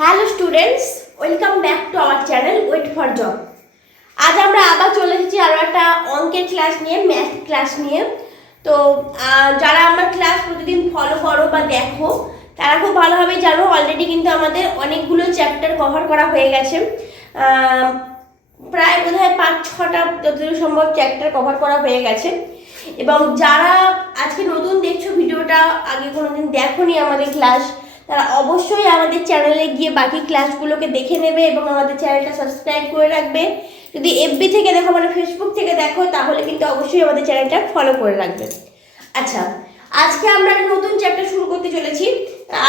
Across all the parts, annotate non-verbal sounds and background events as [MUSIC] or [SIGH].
Hello students welcome back to our channel wait for job আজ আমরা আবার চলে এসেছি আরও একটা অঙ্কের ক্লাস নিয়ে ম্যাথ ক্লাস নিয়ে। তো যারা আমার ক্লাস প্রতিদিন ফলো করো বা দেখো, তারা খুব ভালোভাবে জানো অলরেডি কিন্তু আমাদের অনেকগুলো চ্যাপ্টার কভার করা হয়ে গেছে। প্রায় বোধ হয় পাঁচ ছটা যতদূর সম্ভব চ্যাপ্টার কভার করা হয়ে গেছে। এবং যারা আজকে নতুন দেখছ, ভিডিওটা আগে কোনোদিন দেখোনি আমাদের ক্লাস তারা অবশ্যই আমাদের চ্যানেলে গিয়ে বাকি ক্লাসগুলোকে দেখে নেবে এবং আমাদের চ্যানেলটা সাবস্ক্রাইব করে রাখবে। যদি এফবি থেকে দেখো মানে ফেসবুক থেকে দেখো, তাহলে কিন্তু অবশ্যই আমাদের চ্যানেলটা ফলো করে রাখবে। আচ্ছা আজকে আমরা একটা নতুন চ্যাপ্টার শুরু করতে চলেছি।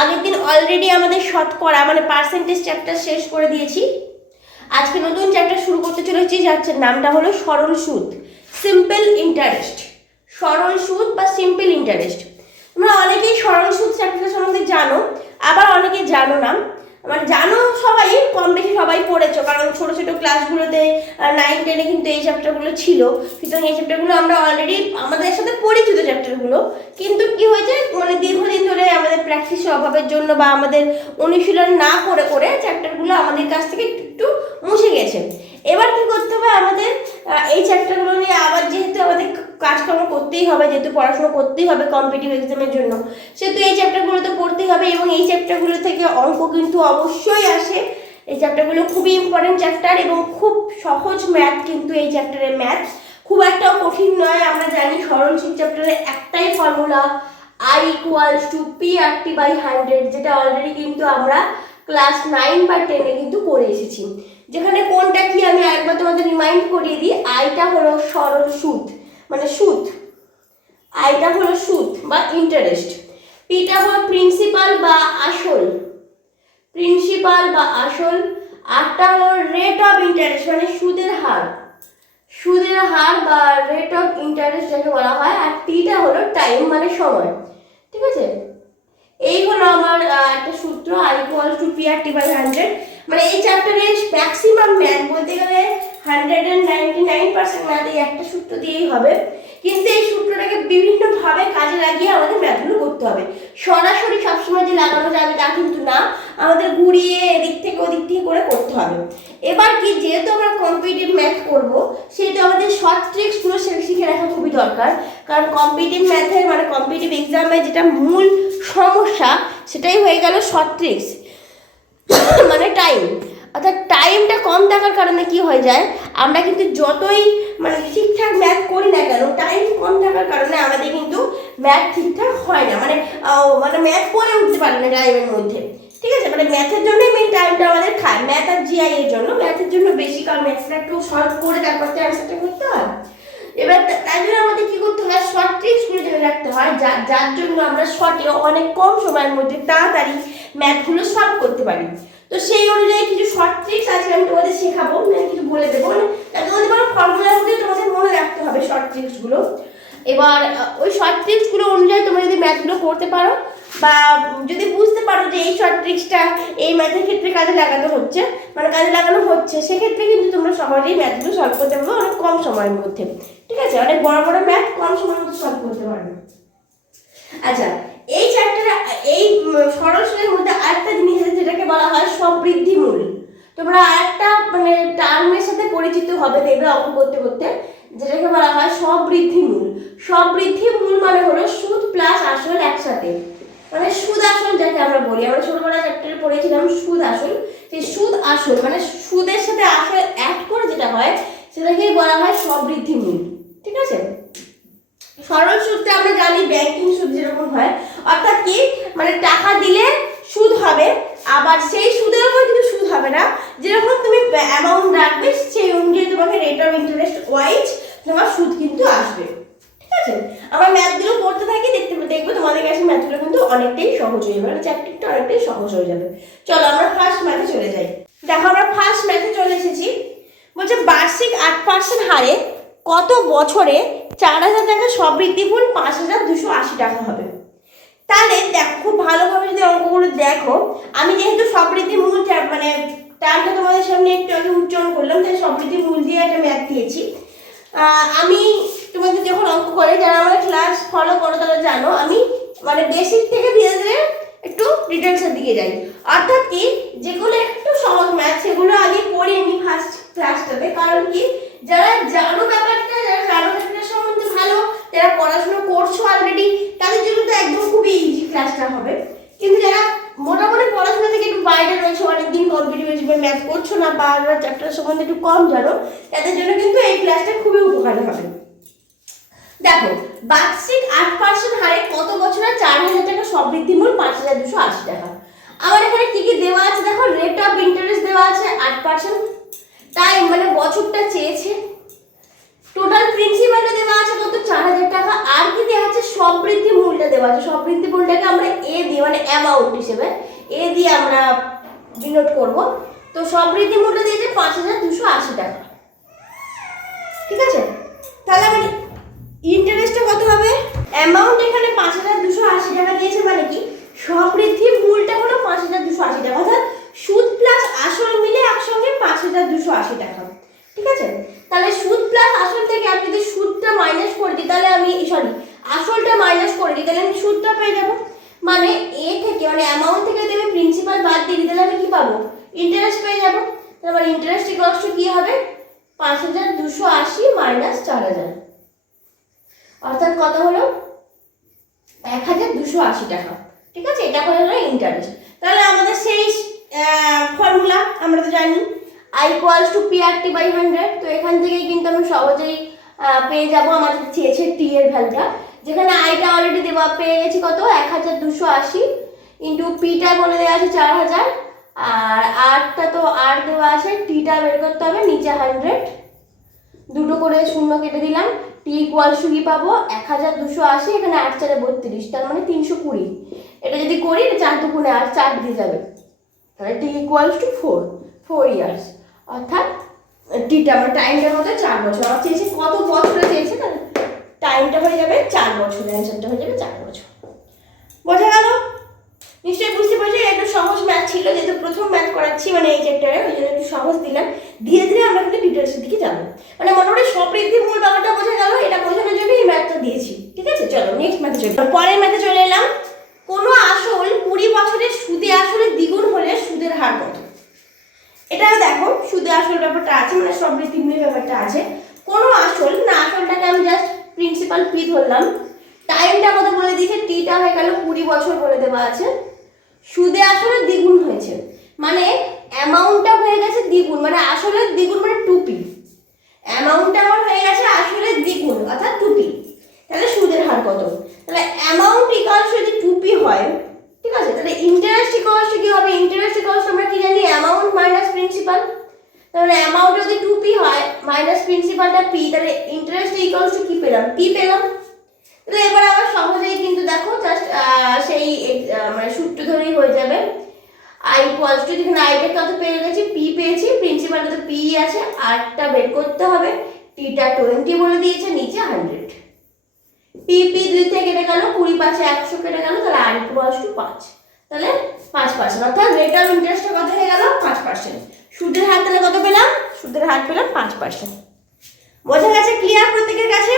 আগের দিন অলরেডি আমাদের শতকরা মানে পার্সেন্টেজ চ্যাপ্টার শেষ করে দিয়েছি। আজকে নতুন চ্যাপ্টার শুরু করতে চলেছি, যার নামটা হলো সরল সুদ। সিম্পল ইন্টারেস্ট সরল সুদ বা সিম্পল ইন্টারেস্ট তোমরা অনেকেই সরল সুদ চ্যাপ্টার সম্বন্ধে জানো। আবার অনেকে জানো না মানে জানো সবাই কম বেশি সবাই পড়েছো, কারণ ছোটো ছোটো ক্লাসগুলোতে নাইন টেনে কিন্তু এই চ্যাপ্টারগুলো ছিল। সুতরাং এই চ্যাপ্টারগুলো আমরা অলরেডি আমাদের সাথে পরিচিত চ্যাপ্টারগুলো কিন্তু কি হয়েছে মানে দীর্ঘদিন ধরে আমাদের প্র্যাকটিসের অভাবের জন্য বা আমাদের অনুশীলন না করে করে চ্যাপ্টারগুলো আমাদের কাছ থেকে একটু মুছে গেছে। এবার কি করতে হবে আমাদের এই চ্যাপ্টারগুলো নিয়ে আবার যেহেতু আমাদের কাজকর্ম করতেই হবে, যেহেতু পড়াশোনা করতেই হবে কম্পিটিভ এক্সামের জন্য, সেহেতু এই চ্যাপ্টারগুলো তো পড়তেই হবে এবং এই চ্যাপ্টারগুলো থেকে অঙ্ক কিন্তু অবশ্যই আসে। এই চ্যাপ্টারগুলো খুবই ইম্পর্টেন্ট চ্যাপ্টার এবং খুব সহজ ম্যাথ কিন্তু এই চ্যাপ্টারের ম্যাথ খুব একটা কঠিন নয়, আমরা জানি সরল সুদ চ্যাপ্টারের একটাই formula I equals to P R T by hundred যেটা অলরেডি কিন্তু আমরা ক্লাস নাইন বা টেনে কিন্তু করে এসেছি। যেখানে কোনটা কি আমি একবার তোমাদের রিমাইন্ড করিয়ে দিই আইটা হলো সরল সুদ মানে সুদ আইটা হলো সুদ বা ইন্টারেস্ট পিটা হলো প্রিন্সিপাল বা আসল। প্রিন্সিপাল বা আসল। আরটা হলো রেট অফ ইন্টারেস্ট মানে সুদের হার। সুদের হার বা রেট অফ ইন্টারেস্ট যাকে বলা হয়, আর টিটা হলো টাইম মানে সময়। ঠিক আছে? এই হলো আমার একটা সূত্র I equal to P R T by hundred মানে এই চ্যাপ্টারে ম্যাক্সিমাম ম্যাথ বলতে গেলে hundred and ninety nine percent math এই একটা সূত্র দিয়েই হবে। কিন্তু এই সূত্রটাকে বিভিন্নভাবে কাজে লাগিয়ে আমাদের ম্যাথগুলো করতে হবে। সরাসরি সবসময় যে লাগানো যাবে তা কিন্তু না, আমাদের ঘুরিয়ে এদিক থেকে ওদিক থেকে করে করতে হবে। এবার কি, যেহেতু আমরা কম্পিটিভ ম্যাথ করব, সেহেতু আমাদের শর্ট ট্রিক্সগুলো খুবই দরকার। কারণ কম্পিটিভ ম্যাথের মানে কম্পিটিভ এক্সামে যেটা মূল সমস্যা সেটাই হয়ে গেল শর্ট [COUGHS] মানে টাইম অর্থাৎ টাইমটা কম থাকার কারণে কি হয়ে যায়? আমরা কিন্তু যতই মানে ঠিকঠাক ম্যাথ করি না কেন টাইম কম থাকার কারণে আমাদের কিন্তু ম্যাথ ঠিকঠাক হয় না। মানে মানে ম্যাথ করে উঠতে পারে না টাইমের মধ্যে। ঠিক আছে? মানে ম্যাথের জন্যই মেন টাইমটা আমাদের খায়। ম্যাথ আর জিআই এর জন্য। ম্যাথের জন্য বেশি, কারণ ম্যাথটা একটু সলভ করে তারপর তো অ্যান্সারটা করতে হয়। এবার তাই জন্য আমাদের কি করতে হয়? শর্ট ট্রিক্সগুলো জেনে রাখতে হয়। যা যার জন্য আমরা শর্টে অনেক কম সময়ের মধ্যে তাড়াতাড়ি ম্যাথগুলো সলভ করতে পারি। তো সেই অনুযায়ী কিছু শর্ট ট্রিক্স আজকে আমি তোমাদের শেখাবো। মানে কিছু বলে দেবো। মানে তোমাদের কোনো ফর্মুলার মধ্যে তোমাদের মনে রাখতে হবে শর্ট ট্রিক্সগুলো এবার ওই শর্ট ট্রিক্সগুলো অনুযায়ী তোমরা যদি ম্যাথগুলো করতে পারো বা যদি বুঝতে পারো যে এই শর্ট ট্রিক্সটা এই ম্যাথের ক্ষেত্রে কাজে লাগানো হচ্ছে মানে কাজে লাগানো হচ্ছে, সেক্ষেত্রে কিন্তু তোমরা সহজেই ম্যাথগুলো সলভ করতে পারবে অনেক কম সময়ের মধ্যে। ঠিক আছে, অনেক বড় বড় ম্যাথ কম সময়ের মধ্যে সলভ করতে পারবে। আচ্ছা এই চ্যাপ্টারে এই সরল সুদের মধ্যে আরেকটা জিনিস আছে যেটাকে বলা হয় সমৃদ্ধি মূল। তোমরা আরেকটা মানে টার্মের সাথে পরিচিত হবে দেখবে অঙ্ক করতে করতে, যেটাকে বলা হয় সমৃদ্ধি মূল। সমৃদ্ধি মূল মানে হলো সুদ প্লাস আসল একসাথে। মানে সুদ আসল যাকে আমরা বলি, আমরা ছোটবেলা চ্যাপ্টারে পড়েছিলাম সুদ আসল। সেই সুদ আসল মানে সুদের সাথে আসল অ্যাড করে যেটা হয়, সেটাকেই বলা হয় সমৃদ্ধি মূল। ঠিক আছে? সরল সুদটা আমরা জানি ব্যাংকিং সুদ যেরকম হয়। অর্থাৎ কি? মানে টাকা দিলে সুদ হবে, আবার সেই সুদের উপর কিন্তু সুদ হবে না। যেরকম তুমি অ্যামাউন্ট রাখবে, সেই অনুযায়ী তোমাকে রেট অফ ইন্টারেস্ট ওয়াইজ তোমার সুদ কিন্তু আসবে। ঠিক আছে? আমরা ম্যাথগুলো পড়তে থাকি, দেখতে দেখবে তোমাদের কাছে ম্যাথগুলো কিন্তু অনেকটাই সহজ হয়ে যাবে চ্যাপ্টারটা অনেকটাই সহজ হয়ে যাবে। চলো আমরা ফার্স্ট ম্যাথে চলে যাই। দেখো আমরা ফার্স্ট ম্যাথে চলে এসেছি। বলছে বার্ষিক আট পার্সেন্ট হারে কত বছরে চার হাজার টাকা সবৃদ্ধি গুণ পাঁচ হাজার দুশো আশি টাকা হবে। তাহলে দেখ, খুব ভালোভাবে যদি অঙ্কগুলো দেখো, আমি যেহেতু সবৃদ্ধি মূল মানে টার্মটা তোমাদের সামনে একটু আগে উচ্চারণ করলাম, তাই বৃদ্ধি মূল দিয়ে একটা ম্যাথ দিয়েছি। আমি তোমাদের যখন অঙ্ক করে, যারা আমার ক্লাস ফলো করো, তারা জানো, আমি মানে বেসিক থেকে ধীরে ধীরে একটু ডিটেলসের দিকে যাই। অর্থাৎ কি, যেগুলো একটু সহজ ম্যাথ সেগুলো আগে পড়ি আমি ফার্স্ট ক্লাসটাতে কারণ কি যারা জানো ব্যাপারটা, যারা জানো ব্যাপারটা সম্বন্ধে ভালো, যারা পড়াশোনা করছ অলরেডি তাদের জন্য তো একদম খুবই ইজি ক্লাসটা হবে। কিন্তু যারা মোটামুটি পড়াশোনা থেকে একটু বাইরে রয়েছে, অনেকদিন কম্পিটিভ এক্সামে ম্যাথ করছ না বা চ্যাপ্টার সম্বন্ধে একটু কম জানো, তাদের জন্য কিন্তু এই ক্লাসটা খুবই উপকারী হবে। দেখো, বার্ষিক আট পার্সেন্ট হারে কত বছরে চার হাজার টাকা সমৃদ্ধি মূল পাঁচ হাজার দুশো আশি টাকা? আবার এখানে কি কি দেওয়া আছে? দেখো রেট অফ ইন্টারেস্ট দেওয়া আছে, আট পার্সেন্ট টাইম মানে বছরটা চেয়েছে। টোটাল প্রিন্সিপালটা দেওয়া আছে কত? চার হাজার টাকা। আর কি দেওয়া আছে? সমৃদ্ধি মূলটা দেওয়া আছে। সমৃদ্ধি মূলটাকে আমরা এ দিয়ে মানে অ্যামাউন্ট হিসেবে এ দিয়ে আমরা ডিনোট করব। তো সমৃদ্ধি মূলটা দিয়েছে পাঁচ হাজার দুশো আশি টাকা। ঠিক আছে? তাহলে আমার ইন্টারেস্টটা কত হবে? অ্যামাউন্ট এখানে পাঁচ হাজার দুশো আশি টাকা দিয়েছে মানে কি? সমৃদ্ধি মূলটা হলো পাঁচ হাজার দুশো আশি টাকা অর্থাৎ সুদ প্লাস আসল মিলে একসঙ্গে পাঁচ হাজার দুশো আশি টাকা ঠিক আছে তাহলে সুদ প্লাস আসল থেকে আমি যদি সুদটা মাইনাস করে দিই তাহলে আমি সরি আসলটা মাইনাস করে দিই তাহলে আমি সুদটা পেয়ে যাব মানে এ থেকে মানে অ্যামাউন্ট থেকে যদি আমি প্রিন্সিপাল বাদ দিয়ে দিই তাহলে আমি কি পাবো ইন্টারেস্ট পেয়ে যাব তাহলে আমার ইন্টারেস্ট ইকলস টু কি হবে পাঁচ হাজার দুশো আশি মাইনাস চার হাজার। অর্থাৎ কত হলো? এক হাজার দুশো আশি টাকা। ঠিক আছে? এটা হলো হলো ইন্টারেস্ট তাহলে আমাদের সেই ফর্মুলা আমরা তো জানি। I equals to P R T by hundred তো এখান থেকেই কিন্তু আমি সহজেই পেয়ে যাব আমাদের চেয়েছে টি এর ভ্যালুটা যেখানে আইটা অলরেডি দেওয়া, পেয়ে গেছি কত? এক হাজার দুশো আশি ইন্টু পিটা বলে দেওয়া আছে চার হাজার। আর আরটা তো আর দেওয়া আছে টিটা বের করতে হবে নিচে হান্ড্রেড দুটো করে শূন্য কেটে দিলাম টি ইকুয়াল টু কি পাবো? এক হাজার দুশো আশি, এখানে আট চারে বত্রিশ, তার মানে তিনশো কুড়ি। এটা যদি করি চার দুগুণে আট, চার দিয়ে যাবে। তাহলে T equals to four four years অর্থাৎ টিটা আমার টাইমটার মধ্যে চার বছর। আমার চেয়েছে কত বছরে চেয়েছে? না টাইমটা হয়ে যাবে চার বছর অ্যান্সারটা হয়ে যাবে চার বছর। বোঝা গেল? নিশ্চয়ই বুঝতে পারছি একটু সহজ ম্যাথ ছিল, যেহেতু প্রথম ম্যাথ করাচ্ছি মানে এই চ্যাপ্টারে ওই জন্য একটু সহজ দিলাম। ধীরে ধীরে আমরা কিন্তু ডিটেলসের দিকে যাব। মানে মোটামুটি সমৃদ্ধি মূল ব্যাপারটা বোঝা গেল, এটা বোঝানোর জন্য এই ম্যাথটা দিয়েছি। ঠিক আছে? চলো নেক্সট ম্যাথে চলে পরের ম্যাথে চলে এলাম। কোনো আসল কুড়ি বছরের সুদে আসলে দ্বিগুণ হলে সুদের হার কত? এটা দেখো, সুদে আসল ব্যাপারটা আছে মানে সমৃদ্ধি মূল ব্যাপারটা আছে। কোনো আসল, না, আসলটাকে আমি জাস্ট প্রিন্সিপাল পি ধরলাম। টাইমটা কত বলে দিয়েছে? টিটা হয়ে গেল কুড়ি বছর বলে দেওয়া আছে। সুদে আসলে দ্বিগুণ হয়েছে। মানে অ্যামাউন্টটা হয়ে গেছে দ্বিগুণ মানে আসলে দ্বিগুণ মানে টুপি। অ্যামাউন্টটা আমার হয়ে গেছে আসলে দ্বিগুণ, অর্থাৎ টুপি। তাহলে সুদের হার কত? তাহলে অ্যামাউন্ট ইকালস যদি টুপি হয়, ঠিক আছে? তাহলে ইন্টারেস্ট ইকালস কি হবে? ইন্টারেস্ট ইকালস আমরা কি জানি? অ্যামাউন্ট মাইনাস প্রিন্সিপাল তাহলে অ্যামাউন্ট যদি টুপি হয় মাইনাস প্রিন্সিপালটা পি তাহলে ইন্টারেস্ট ইকালস কি পেলাম? পি পেলাম। তাহলে এবার আবার সহজেই কিন্তু দেখো জাস্ট সেই মানে সূত্র ধরেই হয়ে যাবে। আই টু যেখানে আইটা কত পেয়ে গেছি? পি পেয়েছি। প্রিন্সিপালটা তো পি আছে। আরটা বের করতে হবে। টিটা টোয়েন্টি বলে দিয়েছে, নিচে হান্ড্রেড পি পি দুই থেকে কেটে গেল, কুড়ি পাঁচে, একশো কেটে গেল, তাহলে আর ইকুয়ালস টু পাঁচ। তাহলে পাঁচ পার্সেন্ট অর্থাৎ রেট অফ ইন্টারেস্টটা কত হয়ে গেল? পাঁচ পার্সেন্ট সুদের হার তাহলে কত পেলাম? সুদের হার পেলাম পাঁচ পার্সেন্ট বোঝা গেছে ক্লিয়ার প্রত্যেকের কাছে?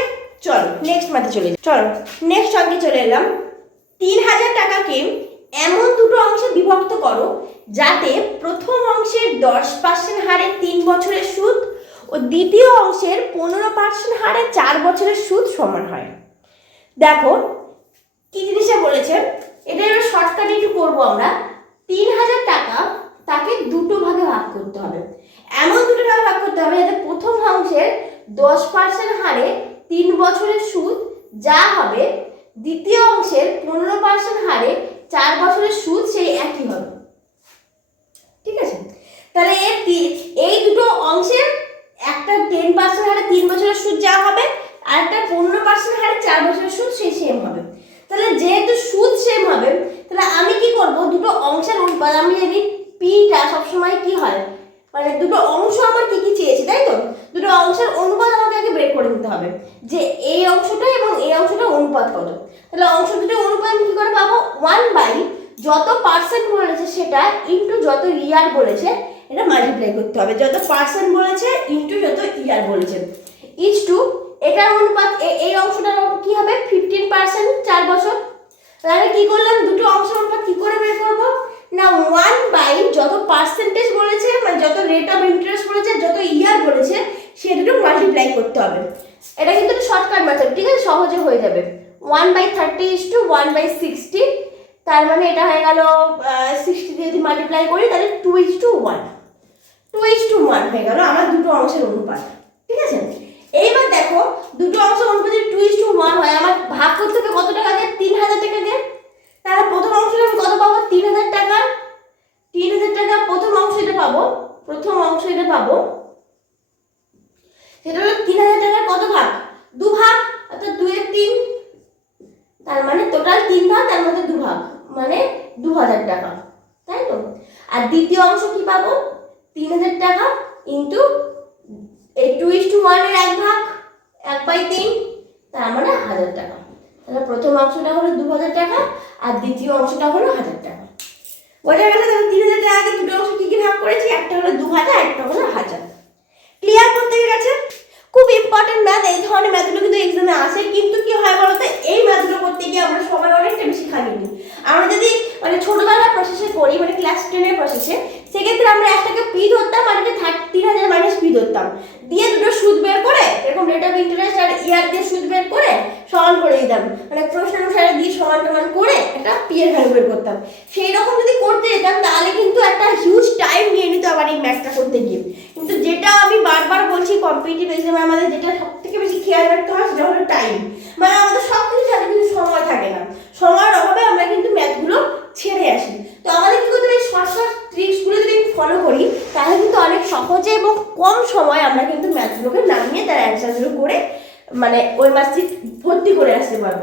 চলো নেক্সট মাথে চলে। চলো নেক্সট অঙ্কে চলে এলাম। তিন হাজার টাকাকে এমন দুটো অংশে বিভক্ত করো যাতে প্রথম অংশের দশ পার্সেন্ট হারে তিন বছরের সুদ ও দ্বিতীয় অংশের পনেরো পার্সেন্ট হারে চার বছরের সুদ সমান হয়। দেখো, কি জিনিসটা বলেছে? এটা এবার শর্টকাটে একটু করব আমরা। তিন হাজার টাকা তাকে দুটো ভাগে ভাগ করতে হবে। এমন দুটো ভাগে ভাগ করতে হবে যাতে প্রথম অংশের দশ পার্সেন্ট হারে তিন বছরের সুদ যা হবে দ্বিতীয় অংশের পনেরো পার্সেন্ট হারে চার বছরের সুদ সেই একই হবে। ঠিক আছে? তাহলে এর এই দুটো অংশের একটা টেন পার্সেন্ট হারে তিন বছরের সুদ যা হবে, আর একটা পনেরো পার্সেন্ট হারে চার বছরের সুদ সেই সেম হবে। তাহলে যেহেতু সুদ সেম হবে, তাহলে আমি কি করব? দুটো অংশের অনুপাত আমি যদি পিটা সবসময় কি হয় মানে দুটো অংশ আমার কি কি চেয়েছে, তাই তো? দুটো অংশের অনুপাত আমাকে আগে বের করে নিতে হবে। যে এই অংশটা এবং এই অংশটা অনুপাত কত? তাহলে অংশ দুটো অনুপাত আমি কি করে পাবো? যত পার্সেন্ট বলেছে সেটা ইন্টু যত ইয়ার বলেছে, এটা মাল্টিপ্লাই করতে হবে। যত পার্সেন্ট বলেছে ইন্টু যত ইয়ার বলেছে। ইচ টু এটার অনুপাত এই অংশটার কি হবে? ফিফটিন পার্সেন্ট চার বছর। তাহলে কি করলাম? দুটো অংশের অনুপাত কি করে বের করব? না ওয়ান বাই যত পার্সেন্টেজ বলেছে মানে যত রেট অফ ইন্টারেস্ট বলেছে, যত ইয়ার বলেছে সে দুটো মাল্টিপ্লাই করতে হবে। এটা কিন্তু শর্টকাট মেথড ঠিক আছে? সহজে হয়ে যাবে। One by thirty is two one by sixty তার মানে এটা হয়ে গেল সিক্সটি দিয়ে যদি মাল্টিপ্লাই করি, তাহলে two is to one two is to one হয়ে গেল আমার দুটো অংশের অনুপাত, ঠিক আছে? এইবার দেখো, দুটো অংশের অনুপাত টু ইজ টু ওয়ান হয়, আমার ভাগ করতে হবে কত টাকা দেয়? তিন হাজার টাকা তাহলে প্রথম অংশটা আমি কত পাবো তিন হাজার টাকা তিন হাজার টাকা প্রথম অংশ এটা পাবো প্রথম অংশ এটা পাবো সেটা হলো তিন হাজার টাকার কত ভাগ দু ভাগ অর্থাৎ দুয়ের তিন তার মানে টোটাল তিন ভাগ তার মধ্যে দু ভাগ মানে দু হাজার টাকা তাই তো আর দ্বিতীয় অংশ কি পাবো তিন হাজার টাকা ইন্টু এই টু ইস টু ওয়ানের এক ভাগ, এক বাই তিন, তার মানে হাজার টাকা। তাহলে প্রথম অংশটা হলো দু হাজার টাকা, আর দ্বিতীয় অংশটা হলো হাজার টাকা। বোঝা গেছে তাহলে তিন হাজার টাকা আগে দুটো অংশ কি কি ভাগ করেছি? একটা হলো দু হাজার, একটা হলো হাজার। ক্লিয়ার করতে গেছে? খুব ইম্পর্টেন্ট ম্যাথ এই ধরনের ম্যাথগুলো কিন্তু এক্সামে আসে, কিন্তু কি হয় বলতো? এই ম্যাথগুলো করতে গিয়ে আমরা সময় অনেকটা বেশি খালি নিই আমরা যদি মানে করি মানে ক্লাস টেনের প্রসেসে সেক্ষেত্রে আমরা একটাকে পি ধরতাম আর একটা থার্ড তিন হাজার মাইনাস পি ধরতাম। দিয়ে দুটো সুদ বের করে, এরকম রেট অফ ইন্টারেস্ট আর ইয়ার দিয়ে সুদ বের করে সমান করে দিতাম। মানে প্রশ্ন অনুসারে দিয়ে সমান টমান করে একটা পি এর ভ্যালু বের করতাম। সেই রকম যদি করতে যেতাম, তাহলে কিন্তু একটা হিউজ টাইম নিয়ে নিত আবার এই ম্যাথটা করতে গিয়ে। কিন্তু যেটা আমি বারবার বলছি কম্পিটিটিভ এক্সামে আমাদের যেটা সব থেকে বেশি খেয়াল রাখতে হয়, সেটা হলো টাইম মানে আমাদের সব কিছু থাকে, কিন্তু সময় থাকে না। সময়ের অভাবে আমরা কিন্তু ম্যাথগুলো ছেড়ে আসি। তো আমাদের কি করতে হবে এই শর্ট শর্ট ট্রিক্সগুলো যদি ফলো করি তাহলে কিন্তু অনেক সহজে এবং কম সময় আমরা কিন্তু ম্যাথগুলোকে নামিয়ে তার অ্যান্সারগুলো করে মানে ওই মাসটি ভর্তি করে আসতে পারব।